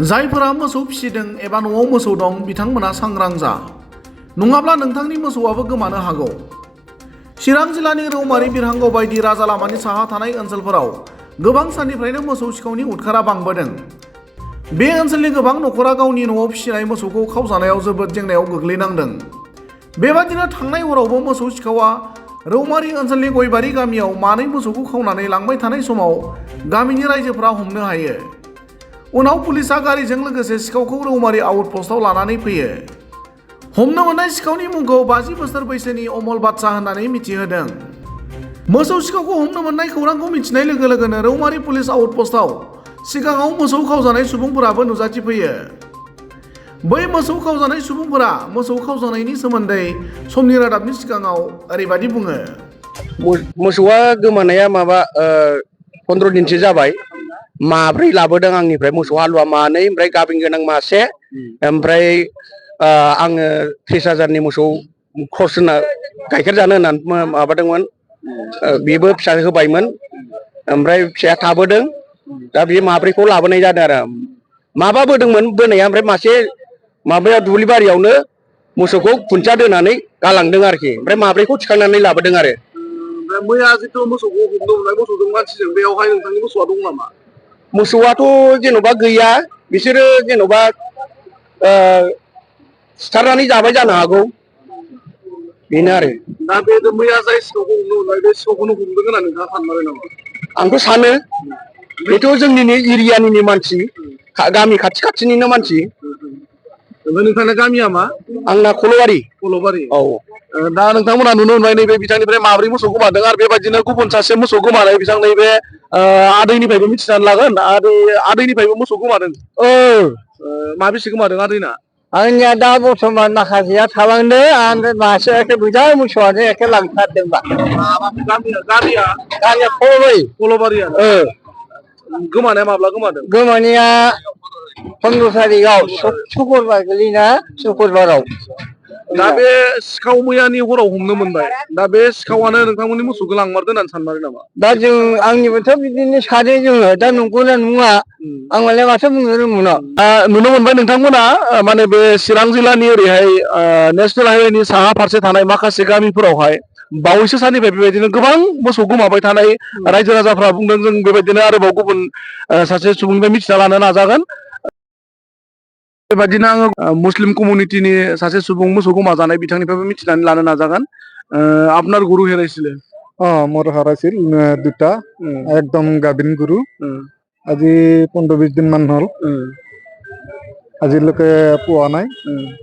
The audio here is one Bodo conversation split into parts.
जायफोरा मोसौ फिसिदों एबा न'आव मोसौ दं बिथांमोना सांग्रां जा नङाब्ला नोंथांनि मोसौआबो गोमानो हागौ। चिरां जिल्लानि रौमारि बिरहांगाव बायदि राजा लामानि साहा थानाय ओनसोलफोराव गोबां साननिफ्रायनो मोसौ सिखावनि उदखारा बांबोदों। बे ओनसोलनि गोबां नखरा गावनि न'आव फिसिनाय मोसौखौ खावजानायाव जोबोद जेंनायाव गोग्लैनांदों। बेबादिनो थांनाय हरावबो मोसौ सिखावा रौमारि ओनसोलनि गयबारि गामियाव मानै मोसौखौ खावनानै लांबाय थानाय समाव गामिनि रायजोफोरा हमनो हायो। उनाव पुलिसा गारिजों लोगोसे सिखावखौ रौमारि आउटपस्टआव लानानै फैयो। हमनो मोननाय सिखावनि मुंखौ 50 बोसोर बैसोनि अमल बादशा होननानै मिथिहोदों। मोसौ सिखावखौ हमनो मोननाय खौरांखौ मिथिनाय लोगो लोगोनो रौमारि पुलिस आउटपस्टआव सिगाङाव मोसौ खावजानाय सुबुंफोराबो नुजाथिफैयो। बै मोसौ खावजानाय सुबुंफोरा मोसौ खावजानायनि सोमोन्दै समनि रादाबनि सिगाङाव ओरैबायदि बुङो। मोसौआ गोमानाया 15 दिनसो जाबाय। माब्रै लाबोदों आंनिफ्राय मोसौ हालुवा मानै ओमफ्राय गाबिन गोनां मासे ओमफ्राय आङो 30,000नि मोसौ क्रस होना गाइखेर जानो होननानै माबादोंमोन। बेबो फिसा होबायमोन ओमफ्राय फिसाया थाबोदों। दा बे माब्रैखौ लाबोनाय जादों आरो माबा बोदोंमोन बोनाया ओमफ्राय मासे माबाया दुब्लि बारियावनो मोसौखौ खुन्थिया दोनानै गालांदों आरोखि ओमफ्राय माब्रैखौ थिखांनानै लाबोदों आरो। मैया जिथु मोसौखौ हमनो मोननाय मोसौजों मानसिजों बेयावहाय नोंथांनि मोसौआ दं नामा? मोसौआथ' जेन'बा गैया बिसोरो जेन'बा सिथारनानै जाबाय जानो हागौ बेनो आरो। दा बे मैया जाय सिखावखौ हमनो मोननाय बे सिखावखौनो हमदों होनना नोंथाङा सानमारो नामा? आंथ' सानो बेथ' जोंनिनो एरियानिनो मानसि गामि खाथि खाथिनिनो मानसि। ओमफ्राय नोंथांना गामिया मा? आंना खल'बारि। खल'बारि। औ। दा नोंथांमोना नुनो मोनबाय नैबे बिथांनिफ्राय माब्रै मोसौ गोमादों आरो बेबायदिनो गुबुन सासे मोसौ गोमानाय बिथां नैबे आदैनिफ्रायबो मिथिनानै लागोन आदैनिफ्रायबो मोसौ गोमादों। माबेसे गोमादों आदैना? आंनिया दा बर्थमान माखासेया थालांदों ओमफ्राय मासे एखे बुरजा मोसौआनो एखे लांथारदोंबा। गामिया खल'बारिया। गोमानाया माब्ला गोमादों? गोमानाया 15 तारिखआव शुक्रबार गोलैना शुक्रबाराव। दा बे सिखाव मैयानि हराव हमनो मोनबाय। दा बे सिखावानो नोंथांमोननि मोसौखौ लांमारदों होननानै सानमारो नामा? दा जों आंनिबोथ' बिदिनो सानो जोङो दा नंगौना नङा आं मालाय माथो बुंनो रोंगौना। नुनो मोनबाय नोंथांमोना माने बे चिरां जिल्लानि ओरैहाय नेसनेल हाइवेनि साहा फारसे थानाय माखासे गामिफोरावहाय बावैसो साननिफ्राय बेबायदिनो गोबां मोसौ गोमाबाय थानाय रायजो राजाफ्रा बुंदों। जों बेबायदिनो आरोबाव गुबुन सासे सुबुंनिफ्राय मिथिना लानो नाजागोन। बेबायदिनो आङो मुस्लिम कमिउनिटिनि सासे सुबुं मोसौ गोमाजानाय बिथांनिफ्रायबो मिथिनानै लानो नाजागोन। আপনার গরু হেরাইছিলে? মোৰ হাৰাইছিল দুটা একদম গাভিন গৰু। আজি 15-20 দিন মান হ'ল। আজিলৈকে পোৱা নাই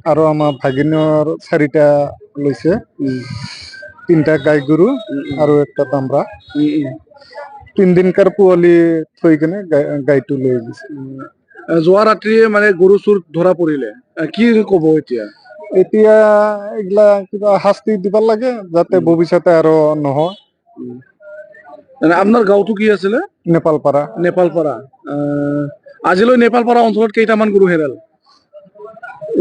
আৰু আমাৰ ভাগিনৰ 4টা লৈছে, 3টা গাই গৰু আৰু একটা দামৰা। 3 দিনকাৰ পোৱালি থৈ কিনে গাইটো লৈ গৈছে। যোৱা ৰাত্ৰি মানে গৰু চুৰ ধৰা পৰিলে, কি ক'ব এতিয়া? এতিয়া এইগিলা কিবা শাস্তি দিব লাগে যাতে ভৱিষ্যতে আৰু নহয়। আপনার গাঁওটো কি আছিলে? নেপালপাৰা। নেপালপাৰা। আজিলৈ নেপালপাৰা অঞ্চলত কেইটামান গৰু হেৰাল?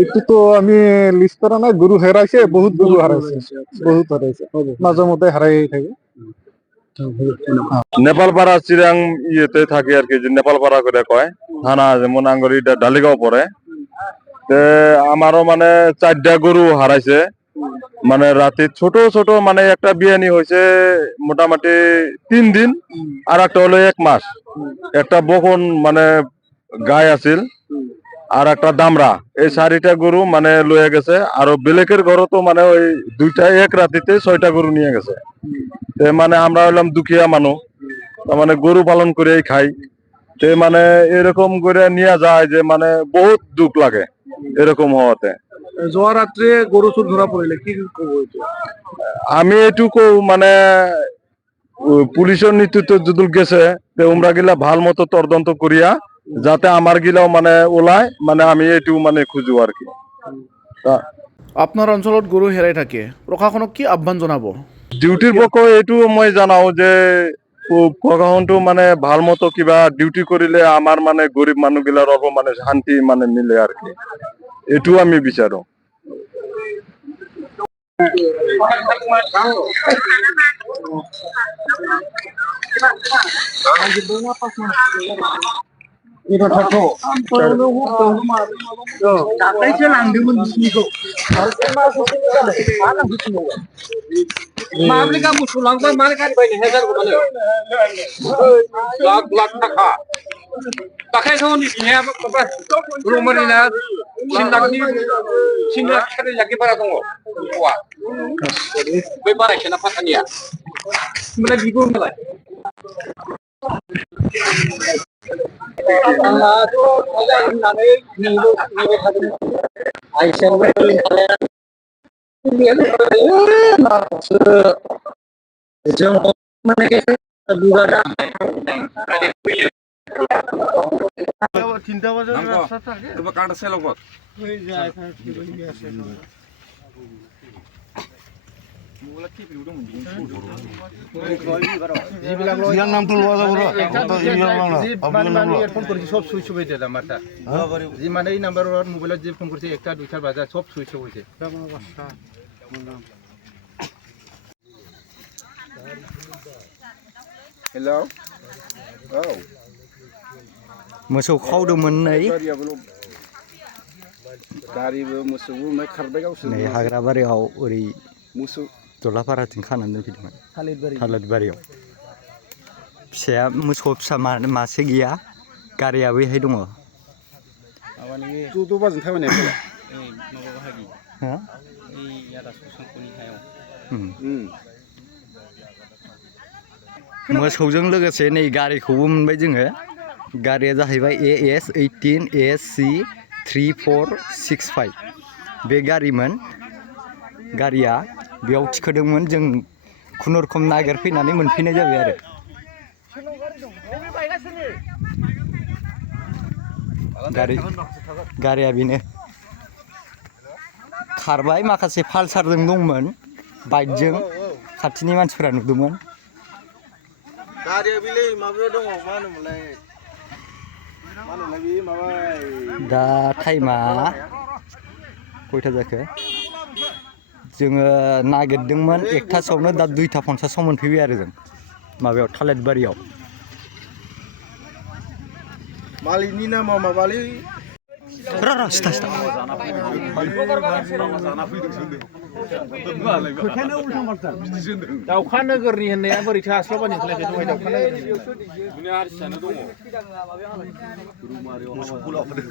এইটোতো আমি লিষ্ট কৰা নাই। গৰু হেৰাইছে, বহুত গৰু হেৰাইছে, বহুত হেৰাইছে, মাজে মধ্যে হারাই থাকে। নেপালপাড়া চিরাং ইয়েতে থাকি আর কি, নেপালপাড়া করে কয় থানা, যেমন আঙ্গুরি ডালিগাঁও পড়ে। আমারও মানে 4টা গরু হারাইছে। মানে রাতে ছোট ছোট মানে একটা বিয়ানি হয়েছে মোটামুটি 3 দিন আর একটা হলো 1 মাস। একটা বকন মানে গাই আছিল আর একটা দামরা, এই 4টা গরু মানে লয়ে গেছে। আর বেলেকের ঘরও তো মানে ওই 2টা এক রাতিতে 6টা গরু নিয়ে গেছে। মানে আমরা হলাম দুঃখিয়া মানুষ, মানে গরু পালন করে খাই। মানে এরকম করে নিয়ে যায় যে মানে বহুত দুঃখ লাগে এরকম হওয়াতে। যোৱা রাত্রে গরু চুর ধরা পড়িলে কি কব? আমি এটুকু মানে পুলিশের নেতৃত্ব যদি গেছে ওমরা গিলা ভাল মতো তদন্ত করিয়া যাতে আমার গিলাও মানে ওলায়, মানে আমি এটু মানে খুঁজো আর কি। আপনার অঞ্চলত গরু হেরাই থাকে, প্রশাসনক কি আহ্বান জনাব? ডিউটির পক্ষ এইটো মই জানাও যে প্রশাসনটো মানে ভাল মতো কিবা ডিউটি করিলে আমার মানে গরিব মানুহগিলার অল্প মানে শান্তি মানে মিলে আর কি, এটু আমি বিচারো। दाख्लैसो लांदोंमोन बिसिनिखौ माब्रै गाबोन मोसौ लांबा मारै गारि बायनो हाया जागौ मानो लाख लाख थाखा दाख्लैथ' निजिनाया माबा रौमारिना 3 लाख 4 लाखनि बारा दङ मोसौआ बै बारायसोना फाथानिया होमबालाय बिबो होनबालाय आंहाथ' मोजां होननानै नेबाय थादोंमोन आइसेनबो जों माने बिबारा তিনটা বাজার রাস্তা থাকে তো কাটা সেল কত ইয়ার নাম তুলবা যাব রা ফোন করেছি সব সুইচ হয়ে যায় নাম্বারটা যে মানে এই নাম্বার মোবাইলে যে ফোন করছে একটা দুইটা বাজার সব সুইচ হয়েছে हेलौ औ मोसौ खावदोंमोन नै गारिबो मोसौबो ओमफ्राय खारबाय गावसोर नै हाग्रा बारियाव ओरै मोसौ दलापाराथिं खानानै दोनफैदोंमोन थालिर बारियाव फिसाया मोसौ फिसा मासे गैया गारिया बैहाय दङ ज' बाजों थाबायनाय मोसौजों लोगोसे नै गारिखौबो मोनबाय जोङो गारिया जाहैबाय AS 18 ASC 3465 बे गारिमोन गारिया बेयाव थिखोदोंमोन जों खुनुरुखुम नागिरफैनानै मोनफैनाय जाबाय आरो गारिया बेनो खारबाय माखासे पालसारजों दंमोन बाइकजों खाथिनि मानसिफोरा नुदोंमोन गारिया बेलाय माबायाव दङ मा होनोमोनलाय बे माबा दा टाइमा खयथा जाखो जोङो नागिरदोंमोन 1टासोआवनो दा 2:50 मोनफैबाय आरो जों माबायाव थालिर बारियाव मालिकनि नामा माबालै दाउखा नोगोरनि होननाया बोरैथो हास्लाबानि होनलाय दहाय दाउखा नोगोरनि हारसियानो दङ मोसौखौ लाबोदों